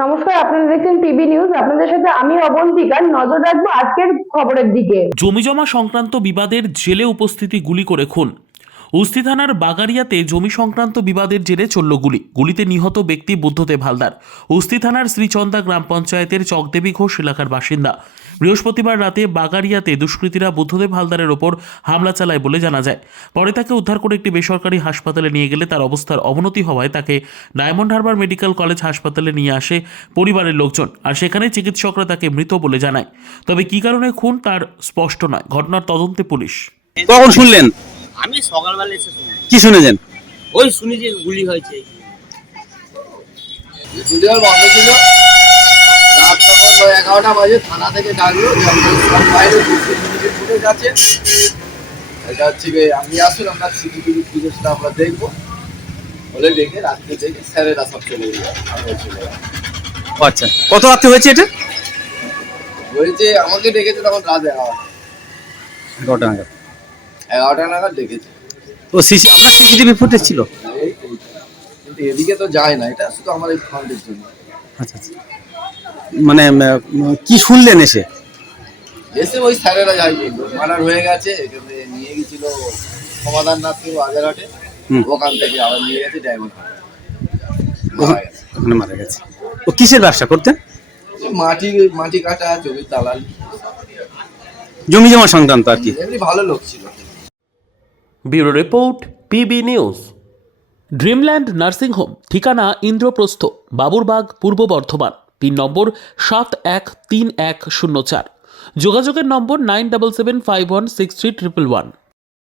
নমস্কার, আপনারা দেখছেন পিবি নিউজ। আপনাদের সাথে আমি অবন্তিকা। নজর রাখবো আজকের খবরের দিকে। জমিজমা সংক্রান্ত বিবাদের জেলে উপস্থিতি গুলি করে খুন। উস্তি থানার বাগারিয়াতে জমি সংক্রান্ত বিবাদের জেরে চলল গুলিতে নিহত ব্যক্তি বুদ্ধদেব হালদার, উস্তি থানার শ্রীচন্দা গ্রাম পঞ্চায়েতের চকদেবী ঘোষ এলাকার বাসিন্দা। বৃহস্পতিবার রাতে বাগারিয়াতে দুষ্কৃতীরা বুদ্ধদেব হালদারের ওপর হামলা চালায় বলে জানা যায়। পরে তাকে উদ্ধার করে একটি বেসরকারি হাসপাতালে নিয়ে গেলে তার অবস্থার অবনতি হওয়ায় তাকে ডায়মন্ড হারবার মেডিকেল কলেজ হাসপাতালে নিয়ে আসে পরিবারের লোকজন, আর সেখানে চিকিৎসকরা তাকে মৃত বলে জানায়। তবে কী কারণে খুন তার স্পষ্ট নয়। ঘটনার তদন্তে পুলিশ। কখন শুনলেন? আমি সকালবেলা এসে শুনি। কি শুনেছেন? ওই শুনি যে গুলি হয়েছে। গুলিবার বন্ধ ছিল। রাত তখন 11টা বাজে থানা থেকে ডাকলো, সব বাইরে সিসিটিভি ফুটেজ আছে। এটা হচ্ছে গিয়ে আপনি আসুন, আমরা সিসিটিভি ফুটেজটা আমরা দেখবো বলে দেখে রাত্রে দেখে স্যারেরা সব চলে গেল। আমরা চলে গেলাম। আচ্ছা, কত রাত্রে হয়েছে এটা? বলছে আমাকে ডেকেছে তখন রাত 11টা নাগাদ। 11টা নাগাদ ডেকেছে। তো আপনার সিসিটিভি ফুটেজ ছিল? কিন্তু এদিকে তো যায় না, এটা শুধু আমার এই ফান্ডের জন্য। আচ্ছা আচ্ছা, মানে কি শুনলেন এসে? এসে ওই স্যারেরা যাই বললো মার্ডার হয়ে গেছে, এখানে নিয়ে গেছিল সমাধান নাথ বাজারহাটে, ওখান থেকে আবার নিয়ে গেছে ডায়মন্ড হারবার। ওখানে মারা গেছে। ও কিসের ব্যবসা করতেন? মাটি কাটা, জমির দালাল, জমি জমা সংক্রান্ত আর কি। এমনি ভালো লোক ছিল। Bureau report, PB news. Dreamland nursing home, ঠিকানা ইন্দ্রপ্রস্থ, বাবুরবাগ, পূর্ব বর্ধমান। পিন নম্বর 713104। যোগাযোগের নম্বর 9775163111।